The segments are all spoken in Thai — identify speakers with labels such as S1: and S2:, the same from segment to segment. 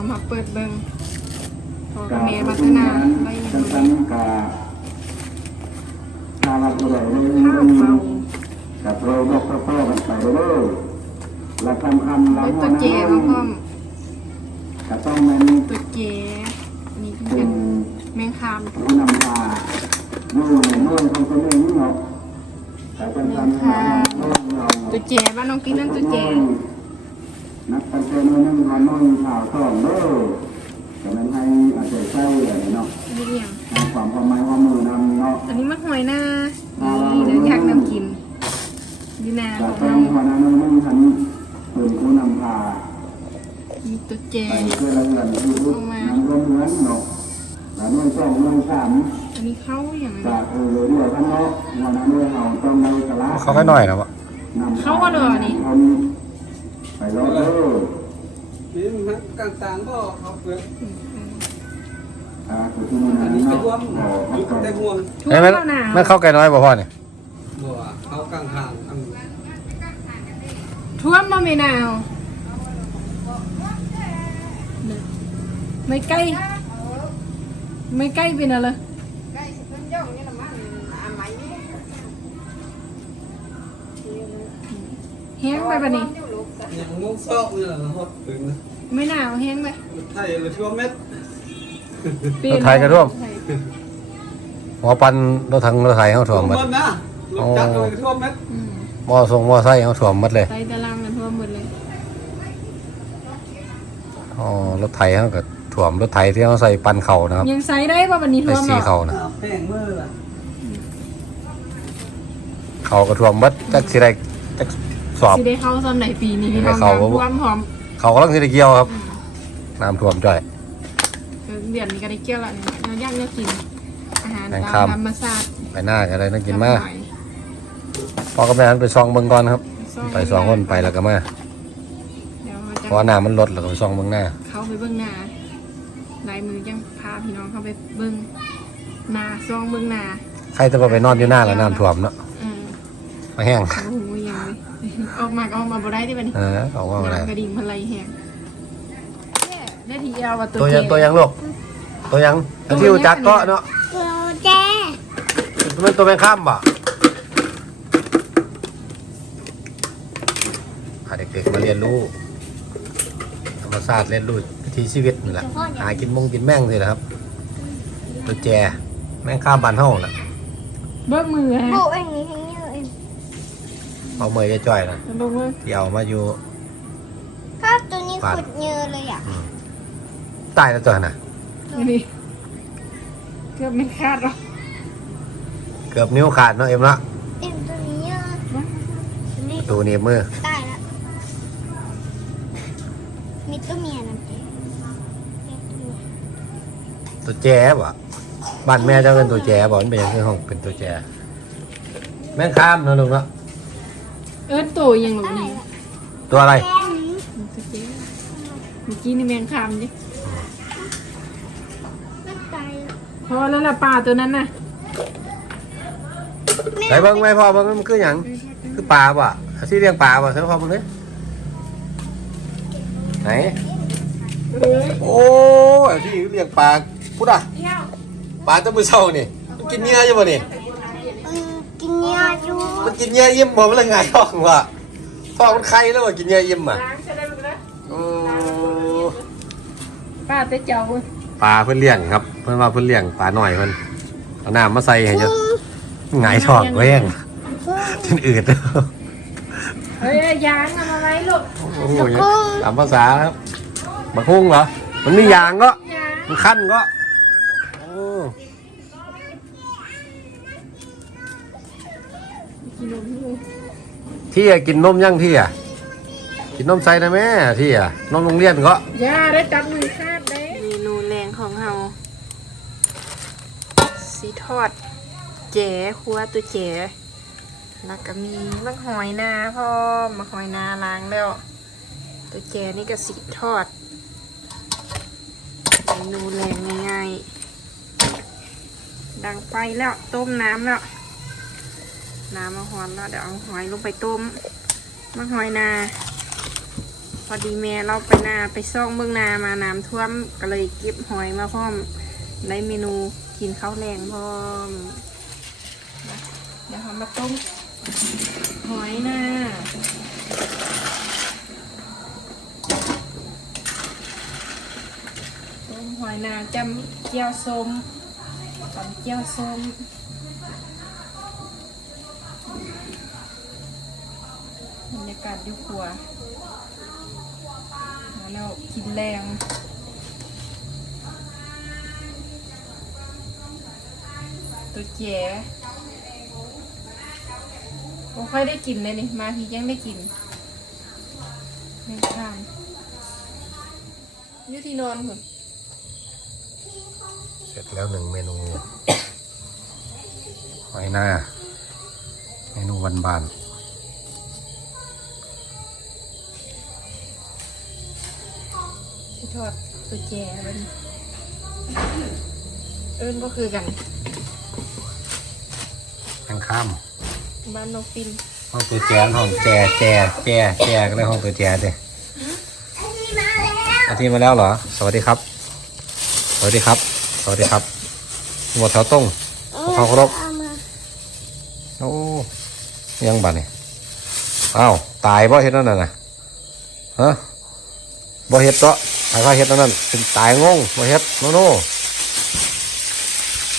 S1: เอามาเปิดเบิ่งพอกับแม่พัฒนาได้ยัง
S2: จัง
S1: ไง
S2: สันกาถ้าเราผู้ใดได้ยิน
S1: ข้า
S2: ได้
S1: ว
S2: ยิ
S1: เมาน
S2: กับเราบอกพ่อๆกันไปเด้อและคำคำ
S1: ได้
S2: ลำ
S1: ตัวเจมาพร้อม
S2: ก็ต้องมัน
S1: ตัวเจอันนี้เป็
S2: เป็น
S1: นแมงคาม
S2: ผู้นำพาอยู่ในโน่นคนคนนี้เนาะแต่เป็นการนำโน่นเรา
S1: ตัวเจบ้านน้องกิ๊กนั่นตัวเจ
S2: นักการเมืองนั่งมาโน่นข่าวส่องเด้อแต่มันให้อาจจะใช่อะไรเนาะ
S1: นี่เรียง
S2: ให้ความความหมายความมือนำเนาะ
S1: อันนี้มะหอยหน้านี่เดี๋ยวอยากนำกินดีนา
S2: แต่
S1: ของ
S2: ต้อ
S1: เรา
S2: งพอนั้นนั่งทันเป็นผู้นำพา
S1: มีตัวเจ
S2: ไปเพื่อเราเงินที่รู้นำร่วมเงินเนาะแล้วนู่นสองนู่นสาม
S1: อันนี้เข้าอย่างไร
S2: จากเออเรือทั้งเนาะวันนั้นเนี่ยเราต้องในตลาด
S3: เขาแค่หน่อยนะวะ
S1: เข้าก็เลยนี่
S2: ไปรอเด้อ
S4: นี่มันกลางต่างๆก็เขาเปลือก
S2: อ่าคือที่นี่
S4: อั
S2: นะ
S4: นนี้ไป
S2: เนาะ
S4: รวมยุคได้ห่วง
S1: ทุก
S3: ไอ้แม่
S1: ข้าวหนาว
S3: แม่เข้าไก่น้อยบ่พ่อเนี่ย
S4: บ่เขากลางทางอัน
S1: ท่วมมาไม่หนาวไม่ใกล้ ไม่ใกล้เป็นอะไรแห้งไปปะนี่
S4: อย่างงงซอกเนี่ยนะฮอดถึงนะ
S1: ไม่หนาวแห้งไป
S4: ไทยเลยทั่วเม็ด
S3: รถไทยกระท่วมหัวปันรถถังรถไทยเขาถ่วมหมด
S4: หมดนะลูกจักรเลยทั่วเม็ด
S1: อืม
S3: มอทรงมอไซค์เขาถ่วมหมดเลย
S1: ใส่ตารางกันทั่วหมดเลย
S3: อ๋อ รถไทยเขาก็ถ่วมรถไทยที่เขาใส่ปันเข่านะครับ
S1: ยังใส่ได้ป่ะวันนี้
S3: ใส่
S1: ท่วม
S3: สี
S1: หรอ
S3: เข่านะ
S4: แป้งมือล่ะ
S3: เขาก็ถ่วมหมดจักสิได้จัก สอบ
S1: สิได้เข้าซ้ำไหนปีนี้พี่
S3: ได้
S1: น้อง
S3: เข้า
S1: น้ำท่วมพร้อม
S3: เขากำลังสิได้เกี่ยวครับน้ำท่วมจ่อย
S1: เออเดือนนี้ก็ได้เกี่ยวละเนี่ยเราอยากจะกิน อาหาร
S3: แมง
S1: ตา
S3: คาม
S1: มธรรมชาติ
S3: ไปหน้ากันเลยน่ากินมาก
S1: หอย
S3: พ่อกับแม่นั้นไปซองเบิ่งก่อนครับ ไปสองคนไปแล้วก็มา
S1: เดี๋ยวเราจะ
S3: เพราะว่าน้ำมันลดแล้วก็ไปซองเบิ่งหน้า
S1: เข้าไปเบื้องหน้าลายมือยังพาพี่น้องเข้าไปเบื้องหน้าซองเบื้องหน้า
S3: ใครจะไปนอนอยู่หน้าแล้วน้ำท่วมเนาะ
S1: เออ
S3: มาแห้ง
S1: โอ้โหยังเลย อกมาก็ออกมาบ่ได้ที่บันี้
S3: เออเอาว่าอะไร
S1: น้ำกระดิ่งพลายแห้งได้ทีเดียวว่าตัว
S3: ตัวยังตัวยังลูกตัวยัง
S1: ตัว
S3: ที่
S1: ยัง
S3: รู้จักก็เนาะ
S5: แจ
S3: ตัวเป็นตัวเป็นข้ามบ่พาเด็กๆมาเรียนรู้ธรรมศาสตร์เรียนรู้วิถีชีวิตนี่แหละหากินมงกินแม่งสิแหละครับ ตัวแจ แม่งข้ามบานเฮาแหละ
S1: เบิ้งมือฮะ
S5: โบเองนี่ เยอะเอง
S3: เอาเมยจะจ่อยนะ
S1: ลงมือ
S3: ที่เอามาอยู่
S5: ภาพตัวนี้ขุดเยอะเลยอะ
S3: ใต้แล้วจ่อยนะ
S1: นี่เกือบไม่คาดหรอก
S3: เกือบนิ้วขาดเนาะเอ็มละ
S5: เอ็มตัวนี้เยอะนี่
S3: ตูหนีบมือ
S5: ตายแล้วมีตัวเมียนั่นเอง
S3: ตัวแจบ่บ้านแม่เจ้าเป็นตัวแจบ่มันเป็นอยังคือห้องเป็นตัวแจแม่งข้ามเนาะลูกเนาะ
S1: เอิ้นโตยังหลงนี่
S3: ตัวอะไร
S1: ตัวเจเมื่อกี้นี่แมงคามดิ
S5: มันตาย
S1: พอแล้วล่ะปลาตัวนั้นน่ะ
S3: ไหนเบิ่งไหมพ่อเบิ่งมันคือหยังคือปลาบ่ะที่เลี้ยงปลาบ่ะใช่พ่อเบิ่งเลยไหน
S1: เอ้ย
S3: โอ้ยที่เลี้ยงปลาพุดอะปลาตัวมือเศร้านี่มันกินเนื้ออยู่บ่นี่
S5: อืมกินยาอยู่
S3: มันกินเนื้ออิ่มบ่มันละไงท้องวะท้องมันไข่แล้วว่ากินเนื้ออิ่มอะ
S1: ล้างใช่ได้ไหมนะ
S3: โอ้
S1: ป้าเต้เจ้าเว้ย
S3: ปลาเพิ่นเลี้ยงครับ เพิ่นว่าเพิ่นเลี้ยงปลาหน่อยเพิ่นเอาน้ำมาใส่ให้เยอะหงายท้องแว้งจนอืด
S1: เฮ้ยยางเอามาไว้ลูก
S3: โอ้โหตามภาษาครับบักฮุ้งเหรอมันมียางก็
S1: ยาง
S3: มันขั้นก็โอ้
S1: กินนมอยู่
S3: ที่อะกินนมยังที่อะกินนมใส่นะแม่ที่อะนมโรงเรียนก็
S1: ย่าได้จับมือคาดเด้เมนูแรงของเฮาสีทอดแจ๋ครัวตัวแจ๋แล้วก็มีมักหอยนาพ่อมมักหอยนาล้างแล้ว ตัวแจ๋นี่ก็สีทอดเมนูแรงง่ายๆดังไฟแล้วต้มน้ำแล้ว น้ำมาหอนแล้วเดี๋ยวเอาหอยลงไปต้มมักหอยนา พอดีแม่เราไปนาไปซ่องเมืองนามาน้ำท่วมก็เลยเก็บหอยมาพร้อมในเมนูกินข้าวแรงพร้อมเดี๋ยวเรามาต้มหอยนาต้มหอยนาจำเจียวส้มตำเจียวส้ม บรรยา กาศอยุครัวแล้วกินแรงตัวแจ๋ผมค่อยได้กินเลยนี่ มาทียังได้กินแม่งข้ามอยุที่นอนคุณ
S3: เสร็จแล้วหนึ่งเมนูหอยหน้า เมนูวันบาน
S1: ที่ทอดตัวแจ๋มันเอิ้นก็คือกัน
S3: แมงข้าม
S1: บ้านนกปิน
S3: ห้องตัวแจนห้องแจแจแจแจก็เลยห้องตัวแจเด้
S5: อันนี้มาแล้ว
S3: อาทีมาแล้วเหรอ สวัสดีครับ สวัสดีครับ สวัสดีครับหมดแถวต้งขอเคารพ
S5: เอามา
S3: โอ้ยังบัดนี่อ้าว ตายบ่เฮ็ดนั่นน่ะนะฮะบ่เฮ็ดเนาะ ถ้าเขาเฮ็ดนั่นนั่นเป็นตายงงบ่เฮ็ดโนโน่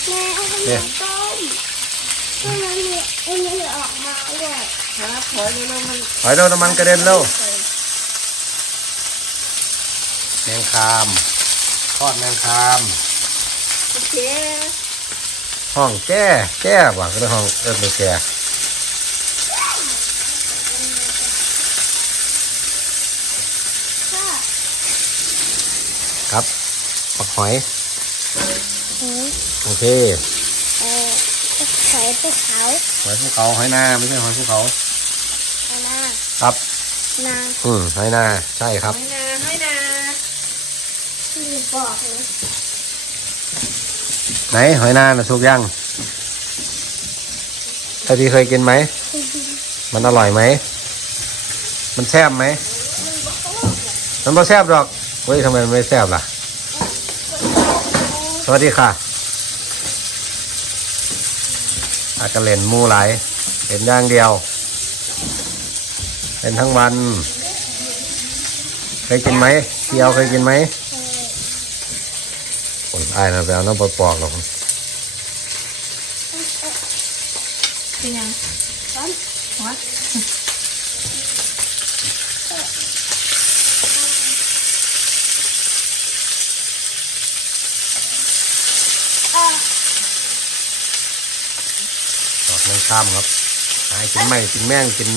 S5: แม่เอาขน
S3: เนี่ย
S5: มต้มให้มันมีไอ้นี่ออกมาด้วย
S1: ครับขอนี่เรามัน
S3: หอยโดนน้ำมันกระเด็นแล้วแมงคามทอดแมงคาม
S1: โอเค
S3: ห้องแก้แก้ว่ะก็เลยห้องเอิ้นตัวแก้
S5: ก็
S3: ครับปักหอย
S5: หืม
S3: โอเค
S5: เออไข่ไปเผา
S3: หอยภูเขาหอยนาไม่ใช่หอยภูเขา
S5: เอาหน้า
S3: ครับ
S5: นา
S3: อืมหอยนาใช่ครับ
S1: ให้นาให้นา
S5: ที่บอกเลย
S3: ไหนหอยนาน่ะสุกยังถ้าที่เคยกินไหม มันอร่อยไหม มันแซ่บไหม มันไม่แซ่บหรอก เฮ้ยทำไมมันไม่แซ่บล่ะ สวัสดีค่ะ อากระเล่นหมูไหลายเห็นอย่างเดียวเป็นทั้งวัน เคยกินไหมเกียวเคยกินไหมคนอายนะไปเอาน้ำปปอกหรอก
S1: เป็นยัง
S5: ร้อน
S1: วะ
S5: เออ
S3: ตอก แมงข้ามครับ หายกินไม่กินแม่งกิน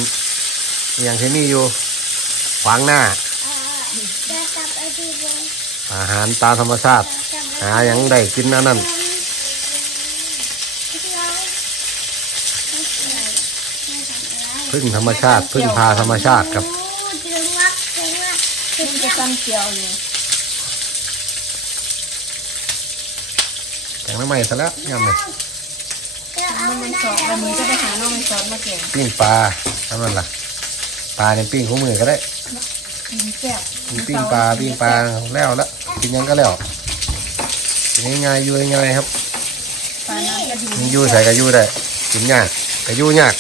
S3: อหย่างที่นี่อยู่ขวางหน้า
S5: เออจะจับไอ้ที่บน
S3: อาหารตามธรรมชาติ
S5: จับ
S3: หาอย่างได้กินอันนั้นพึ่งธรรมชาติพึ่งพาธรรมชาติครับ
S5: ถึงวักถึงวักถึ
S1: เพิ่
S5: ง
S1: งจะ
S5: วัก
S1: ตั้งเกียวอยู่
S3: แกงน้ำใหม่ซะแล้วยำเลย
S5: จะเอา
S1: น้อง
S5: ไป
S1: มัน
S5: ได้
S1: สอนวันนี้จะไปหาน้องมันสอนมาแกง
S3: ปิ้งปลาทำนั่นล่ะปลาในปิ้งคู่มือก็ได้
S1: กินแซ่บ
S3: มีปิ้งปลาปิ้งปลาแล้วละกินยังก็แล้วกินง่ายๆอยู่ง่ายๆครับ
S1: ปลาน้ำกระดิ่ง
S3: มันอยู่ใส่กระยู่ได้กินยากกระยู่ยาก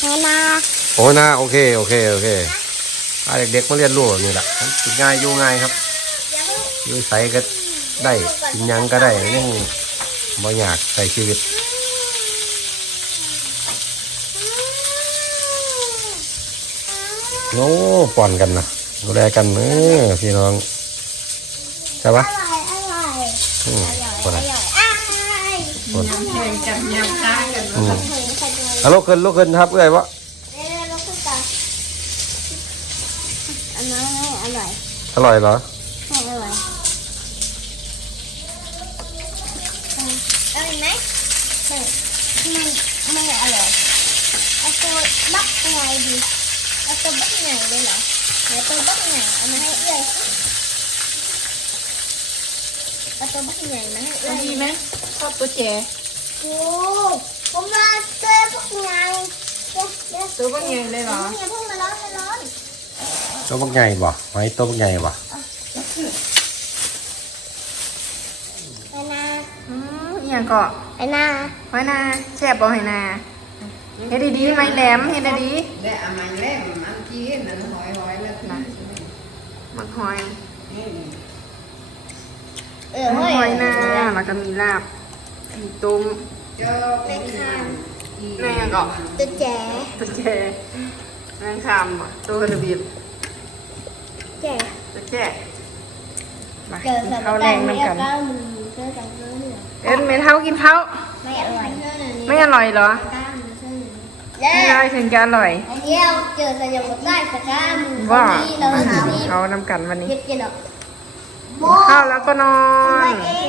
S5: แม่นา
S3: โอ้นะโอเคโอเคโอเคพาเด็กๆมาเรียนรู้แบบนี่แหละกินง่ายอยู่ง่ายครับ
S5: เดี๋ยว
S3: อยู่ใส่ก็ได้กินหยังก็ได้ยัง บ่อยากใส่ชีวิต โอ้ป่อนกันนะดูแลกันเออพี่น้อง ใช่ปะ
S5: อร่อยอร่อย
S3: อืม
S5: อ
S3: คน
S5: ร่อ
S3: ละ
S5: ยอร่อย
S1: ยำแข่งกันยำค้างกัน
S3: อืม
S5: เห็นใครดู
S3: เอาลุกขึ้นลุกขึ้นครับเอ้ยวะ
S5: เดี๋ยวเราคุยกันอันนั้นไม่อร่อย
S3: อร่อยเหรอ
S5: ไม่อร่อยอร่อย ไหมไม่ไม่ไม่อร่อยเอาตัวบักไงดีเอาตัวบักไงเลยเหรอเอาตัวบักไงเอามาให้เอื้อยเอาตัวบักไงมาให้เอื้อย
S1: ดีไหมชอบตัวแจ
S5: โอ้ผมมาเจอพวกไงเดี๋ยวเดี๋ยว
S1: ตัวว่าไงเลยเหรอ
S5: นี่เพิ่งมาร้อนมาร้อน
S3: ตัวบักใหญ่บ่หอยตัวบักใหญ่บ่
S5: ไอ้นา
S1: อื มอหย่างก็
S5: ไอ้นา
S1: หอยนาแซ่บบ่หอยนาเฮ็ดดีๆไหมแหลมเฮ็ดดี
S6: để à mày lấy mà ăn chi nó hỏi hỏi là
S1: ๆนะมักหอย
S5: เออ
S1: มั
S5: ห้
S1: ก
S5: อย
S1: หอยนาแล้วก็มีลาบมีต้ม
S6: cho
S5: แม่ข้าม
S1: แม่งก็
S5: ตัวแจ๋
S1: ตะแกแมงคามบ่ตัวกระบีบ
S5: แจ๋
S1: ตะแกมา
S5: เจอ
S1: กิน
S5: สับ
S1: ข้าว
S5: ปะ
S1: แร
S5: รงด
S1: น้ำกั
S5: น เหรอ
S1: เอ็นเมนเท้ากินข้าว
S5: ไม่อร่อย
S1: ไม่อร่อยเหรอ
S5: แล้
S1: ไม่ได้ถึงจะอร่อย
S5: อันเดียวเจอสยองใต้สก้ามือ
S1: ว่า
S5: ที่เราทำนี่
S1: เอานำกันวันนี้
S5: เย็บเย็นหรอก
S1: กินข้าวแล้วก็นอน
S5: เอ๊ะ